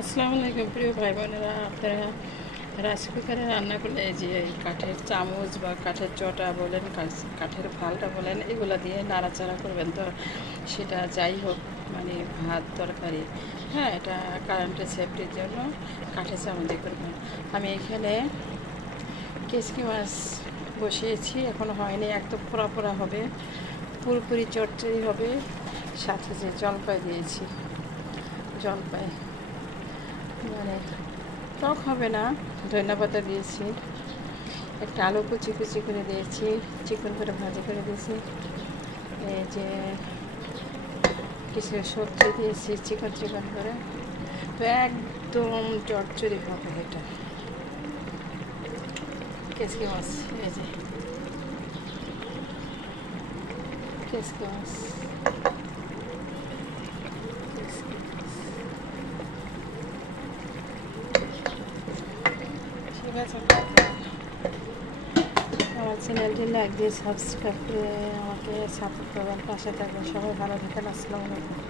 আসসালামু আলাইকুম প্রিয় ভাই বোনেরা, আপনারা রাইস কুকারে রান্না করলে এই যে এই কাঠের চামচ বা কাঠের চটা বলেন, কাঠের ফালটা বলেন, এগুলো দিয়ে নাড়াচাড়া করবেন। তো সেটা যাই হোক, মানে ভাত তরকারি, হ্যাঁ, এটা কারেন্টের সেফটির জন্য কাঠের চামচে করবেন। আমি এখানে কেসকি মাছ বসিয়েছি, এখনও হয়নি, একদম পোড়া পোড়া হবে, পুরোপুরি চটচড়ি হবে। সাথে যে জলপাই দিয়েছি, জলপাই মানে টক হবে না, ধনেপাতা দিয়েছি, একটা আলু কুচি কুচি করে দিয়েছি, চিকন করে ভাজি করে দিয়েছি, এই যে কিছু সবজি দিয়েছি চিকন চিকন করে। তো একদম চটচড়ি হবে এটা কেসকি মাছ। এই যে কেসকি মাছ, ঠিক আছে। আমার চ্যানেলটি লাইক দিয়ে সাবস্ক্রাইব করে আমাকে সাপোর্ট করবেন, পাশে থাকবেন। সবাই ভালো থাকেন। আসসালামু আলাইকুম।